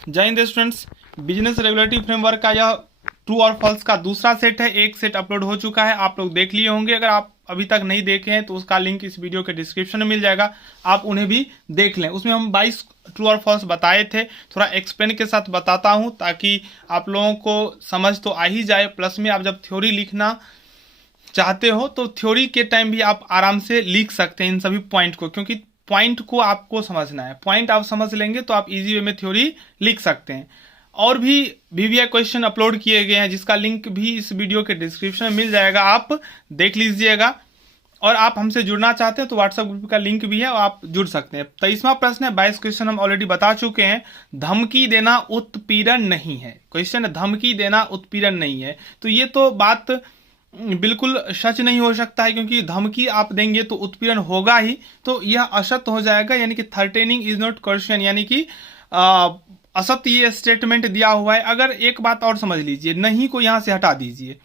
जय Hind students. Business regulatory framework का यह ट्रू और फॉल्स का दूसरा सेट है। एक सेट अपलोड हो चुका है, आप लोग देख लिए होंगे। अगर आप अभी तक नहीं देखे हैं तो उसका लिंक इस वीडियो के डिस्क्रिप्शन में मिल जाएगा, आप उन्हें भी देख लें। उसमें हम 22 ट्रू और फॉल्स बताए थे। थोड़ा एक्सप्लेन के साथ बताता हूं ताकि आप लोगों को समझ तो आ ही जाए। प्लस में आप जब थ्योरी लिखना चाहते हो तो थ्योरी के टाइम भी आप आराम से लिख सकते हैं इन सभी पॉइंट को, क्योंकि पॉइंट को आपको समझना है। पॉइंट आप समझ लेंगे तो आप इजी वे में थ्योरी लिख सकते हैं। और भी वीवीआई क्वेश्चन अपलोड किए गए हैं जिसका लिंक भी इस वीडियो के डिस्क्रिप्शन में मिल जाएगा, आप देख लीजिएगा। और आप हमसे जुड़ना चाहते हैं तो व्हाट्सएप ग्रुप का लिंक भी है और आप जुड़ सकते हैं। 23वां प्रश्न है, 22 क्वेश्चन हम ऑलरेडी बता चुके हैं। धमकी देना उत्पीड़न नहीं है। क्वेश्चन है धमकी देना उत्पीड़न नहीं है, तो ये तो बात बिल्कुल सच नहीं हो सकता है, क्योंकि धमकी आप देंगे तो उत्पीड़न होगा ही, तो यह असत्य हो जाएगा। यानी कि थर्टेनिंग इज नॉट क्वेश्चन, यानी कि असत्य ये स्टेटमेंट दिया हुआ है। अगर एक बात और समझ लीजिए, नहीं को यहां से हटा दीजिए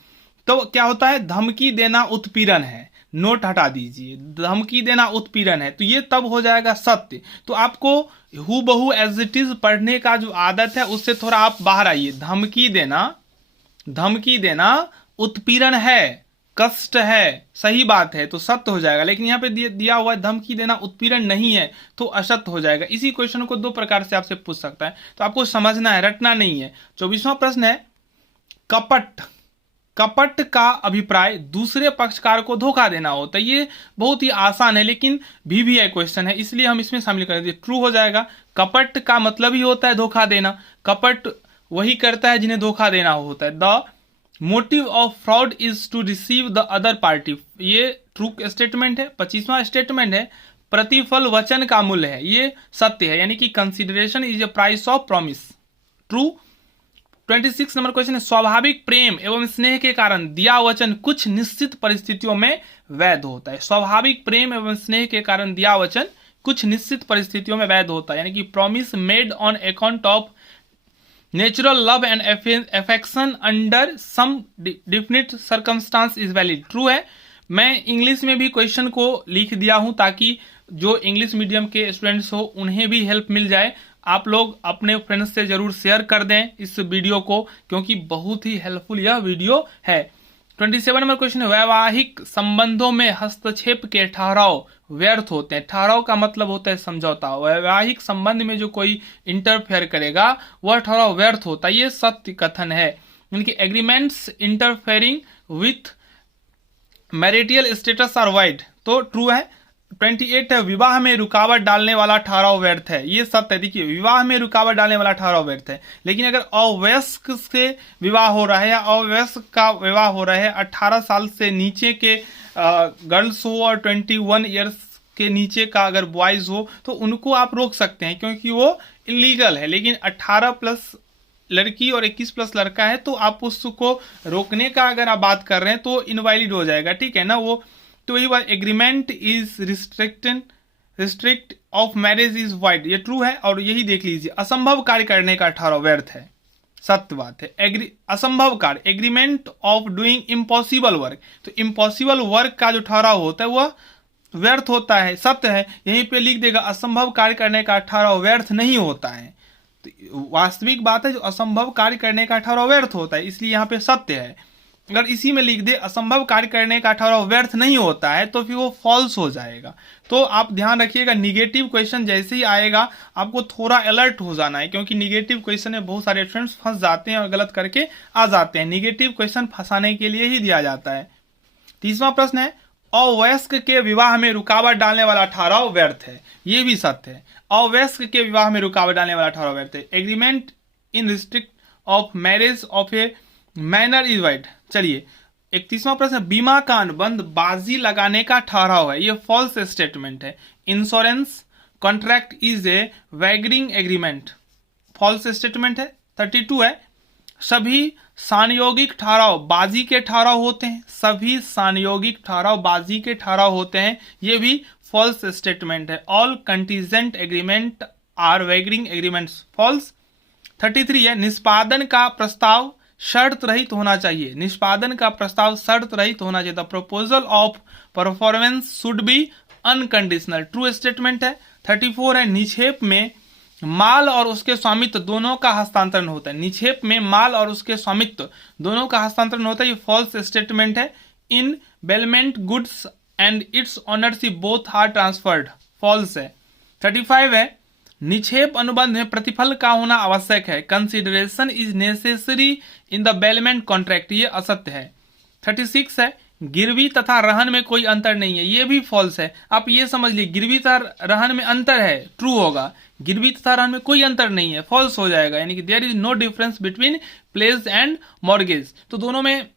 तो क्या होता है, धमकी देना उत्पीड़न है। नोट हटा दीजिए, धमकी देना उत्पीड़न है, तो ये तब हो जाएगा सत्य। तो आपको हु बहु एज इट इज पढ़ने का जो आदत है उससे थोड़ा आप बाहर आइए। धमकी देना उत्पीड़न है, कष्ट है, सही बात है, तो सत्य हो जाएगा। लेकिन यहाँ पे दिया हुआ है धमकी देना उत्पीड़न नहीं है, तो असत्य हो जाएगा। इसी क्वेश्चन को दो प्रकार से आपसे पूछ सकता है, तो आपको समझना है, रटना नहीं है। 24वां प्रश्न है, कपट का अभिप्राय दूसरे पक्षकार को धोखा देना होता है। ये बहुत ही आसान है लेकिन वीवीआई क्वेश्चन है, इसलिए हम इसमें शामिल कर दिए। ट्रू हो जाएगा। कपट का मतलब ही होता है धोखा देना। कपट वही करता है जिन्हें धोखा देना होता है। The motive of fraud is to receive the other party, ये ट्रू स्टेटमेंट है। 25वां स्टेटमेंट है, प्रतिफल वचन का मूल्य है, ये सत्य है। यानी कि consideration is a price of promise, true. 26 number question है, स्वाभाविक प्रेम एवं स्नेह के कारण दिया वचन कुछ निश्चित परिस्थितियों में वैध होता है। स्वाभाविक प्रेम एवं स्नेह के कारण दिया वचन कुछ निश्चित परिस्थितियों में वैध होता है। यानी कि promise made on account of natural love and affection under some definite circumstance is valid, true है। मैं इंग्लिश में भी क्वेश्चन को लिख दिया हूं ताकि जो इंग्लिश मीडियम के स्टूडेंट्स हो उन्हें भी हेल्प मिल जाए। आप लोग अपने फ्रेंड्स से जरूर शेयर कर दें इस वीडियो को, क्योंकि बहुत ही हेल्पफुल यह वीडियो है। 27 नंबर क्वेश्चन है, वैवाहिक संबंधों में हस्तक्षेप के ठहराव व्यर्थ होते हैं। ठहराव का मतलब होता है समझौता। वैवाहिक संबंध में जो कोई इंटरफेयर करेगा वह ठहराव व्यर्थ होता है, ये सत्य कथन है। यानी कि agreements interfering with marital status are void, तो ट्रू है। 28 है, विवाह में रुकावट डालने वाला ठहराव व्यर्थ है, ये सत्य है। देखिए, विवाह में रुकावट डालने वाला ठहराव व्यर्थ है, लेकिन अगर अवयस्क से विवाह हो रहा है या अवयस्क का विवाह हो रहा है, 18 साल से नीचे के गर्ल्स हो और 21 ईयर्स के नीचे का अगर बॉयज हो, तो उनको आप रोक सकते हैं क्योंकि वो इलीगल है। लेकिन 18 प्लस लड़की और 21 प्लस लड़का है, तो आप उसको रोकने का अगर आप बात कर रहे हैं तो इनवैलिड हो जाएगा, ठीक है ना वो। तो वही बात, agreement is restrict of marriage is wide, ये ट्रू है। और यही देख लीजिए, असंभव कार्य करने का ठहराव व्यर्थ है, सत्य बात है। असंभव कार्य, agreement of doing impossible work, तो इम्पॉसिबल वर्क का जो ठहराव होता है वह व्यर्थ होता है, सत्य है। यहीं पे लिख देगा, असंभव कार्य करने का ठहराव व्यर्थ नहीं होता है। तो वास्तविक बात है, जो असंभव कार्य करने का ठहराव व्यर्थ होता है, इसलिए यहाँ पे सत्य है। अगर इसी में लिख दे असंभव कार्य करने का ठहराव व्यर्थ नहीं होता है, तो फिर वो फॉल्स हो जाएगा। तो आप ध्यान रखिएगा, निगेटिव क्वेश्चन जैसे ही आएगा आपको थोड़ा अलर्ट हो जाना है, क्योंकि निगेटिव क्वेश्चन में बहुत सारे स्टूडेंट्स फंस जाते हैं और गलत करके आ जाते हैं। निगेटिव क्वेश्चन फंसाने के लिए ही दिया जाता है। 30वां प्रश्न है, अवयस्क के विवाह में रुकावट डालने वाला ठहराव व्यर्थ है, ये भी सत्य है। अवयस्क के विवाह में रुकावट डालने वाला ठहराव व्यर्थ है। Agreement in restrict of marriage of a manner is wide. चलिए, 31वां प्रश्न, बीमा का अनुबंध बाजी लगाने का ठहराव है, ये फॉल्स स्टेटमेंट है। Insurance contract is a wagering agreement, false statement है। 32 है, सभी सांयोगिक ठहराव बाजी के ठहराव होते हैं, सभी सांयोगिक ठहराव बाजी के ठहराव होते हैं, ये भी फॉल्स स्टेटमेंट है। All contingent agreement are wagering agreements, false. 33 है, निष्पादन का प्रस्ताव शर्त रहित होना चाहिए, निष्पादन का प्रस्ताव शर्त रहित होना चाहिए। The proposal of performance should be unconditional, true statement है। 34 है, निक्षेप में माल और उसके स्वामित्व दोनों का हस्तांतरण होता है। निक्षेप में माल और उसके स्वामित्व दोनों का हस्तांतरण होता है, ये फॉल्स स्टेटमेंट है। In bailment goods and its ownership both are transferred, false है। 35 है, निक्षेप अनुबंध में प्रतिफल का होना आवश्यक है। Consideration is necessary in the bailment contract, ये असत्य है। 36 है, गिरवी तथा रहन में कोई अंतर नहीं है, ये भी फॉल्स है। आप ये समझ लीजिए गिरवी तथा रहन में अंतर है, ट्रू होगा। गिरवी तथा रहन में कोई अंतर नहीं है, फॉल्स हो जाएगा, यानी कि there is no difference between pledge and mortgage. तो दोनों में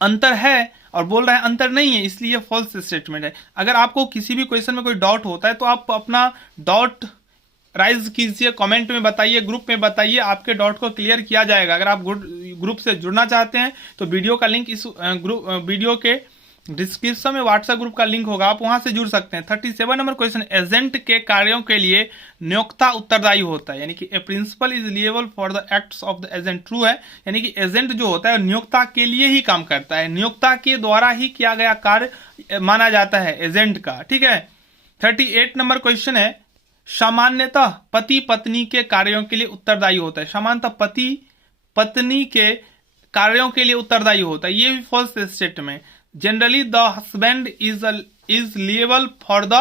अंतर है और बोल रहा है अंतर नहीं है, इसलिए फॉल्स स्टेटमेंट है। अगर आपको किसी भी क्वेश्चन में कोई डाउट होता है तो आप अपना डाउट राइज कीजिए, कमेंट में बताइए, ग्रुप में बताइए, आपके डाउट को क्लियर किया जाएगा। अगर आप ग्रुप से जुड़ना चाहते हैं तो वीडियो का लिंक इस वीडियो के डिस्क्रिप्शन में व्हाट्सएप ग्रुप का लिंक होगा, आप वहां से जुड़ सकते हैं। 37 नंबर क्वेश्चन, एजेंट के कार्यों के लिए नियोक्ता उत्तरदायी होता है, यानी कि a principal is liable for the acts of the agent, true है। यानी कि एजेंट जो होता है नियोक्ता के लिए ही काम करता है, नियोक्ता के द्वारा ही किया गया कार्य माना जाता है एजेंट का, ठीक है। 38 नंबर क्वेश्चन है, सामान्यतः पति पत्नी के कार्यों के लिए उत्तरदायी होता है। सामान्यतः पति पत्नी के कार्यों के लिए उत्तरदायी होता है, ये भी false statement. Generally the husband is liable for the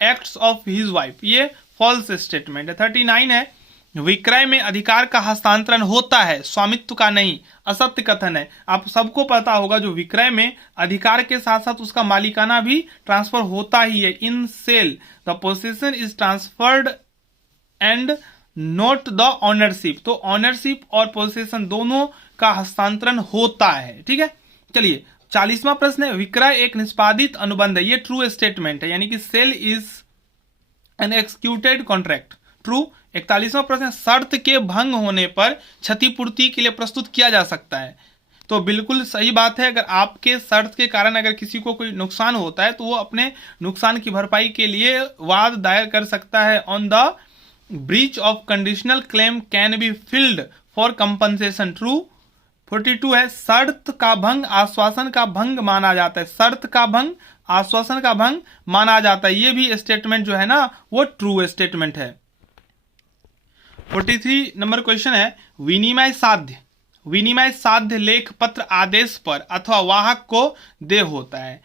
acts of his wife, ये फॉल्स स्टेटमेंट है। 39 है, विक्रय में अधिकार का हस्तांतरण होता है, स्वामित्व का नहीं, असत्य कथन है। आप सबको पता होगा जो विक्रय में अधिकार के साथ साथ उसका मालिकाना भी ट्रांसफर होता ही है। In sale the possession is transferred and not the ownership, तो ऑनरशिप और पोसेशन दोनों का हस्तांतरण होता है, ठीक है। चलिए 40वां प्रश्न है, विक्रय एक निष्पादित अनुबंध है, ये ट्रू स्टेटमेंट है, यानी कि sale is an executed contract, true. 41वां प्रश्न, शर्त के भंग होने पर क्षतिपूर्ति के लिए प्रस्तुत किया जा सकता है, तो बिल्कुल सही बात है। अगर आपके शर्त के कारण अगर किसी को कोई नुकसान होता है तो वो अपने नुकसान की भरपाई के लिए वाद दायर कर सकता है। On the breach of conditional claim can be filled for compensation, true. 42 है, शर्त का भंग आश्वासन का भंग माना जाता है, शर्त का भंग आश्वासन का भंग माना जाता है, ये भी स्टेटमेंट जो है ना वो ट्रू स्टेटमेंट है। 43 नंबर क्वेश्चन है, विनिमय साध्य लेख पत्र आदेश पर अथवा वाहक को दे होता है।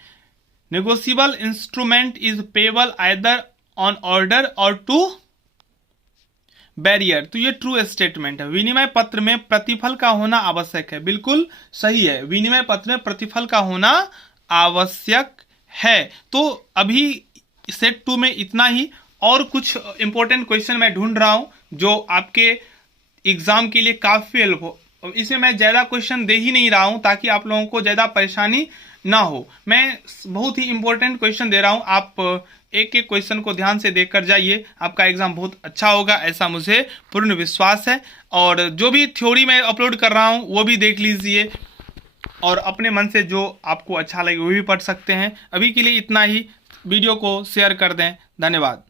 Negotiable instrument is payable either on order और टू बैरियर, तो ये ट्रू स्टेटमेंट है। विनिमय पत्र में प्रतिफल का होना आवश्यक है, बिल्कुल सही है, विनिमय पत्र में प्रतिफल का होना आवश्यक है। तो अभी सेट 2 में इतना ही, और कुछ इंपॉर्टेंट क्वेश्चन मैं ढूंढ रहा हूं जो आपके एग्जाम के लिए काफी हेल्प हो। इसमें मैं ज्यादा क्वेश्चन दे ही नहीं रहा हूं ताकि आप लोगों को ज्यादा परेशानी ना हो, मैं बहुत ही इंपॉर्टेंट क्वेश्चन दे रहा हूं। आप एक एक क्वेश्चन को ध्यान से देखकर जाइए, आपका एग्जाम बहुत अच्छा होगा, ऐसा मुझे पूर्ण विश्वास है। और जो भी थ्योरी मैं अपलोड कर रहा हूं वो भी देख लीजिए, और अपने मन से जो आपको अच्छा लगे वो भी पढ़ सकते हैं। अभी के लिए इतना ही, वीडियो को शेयर कर दें, धन्यवाद।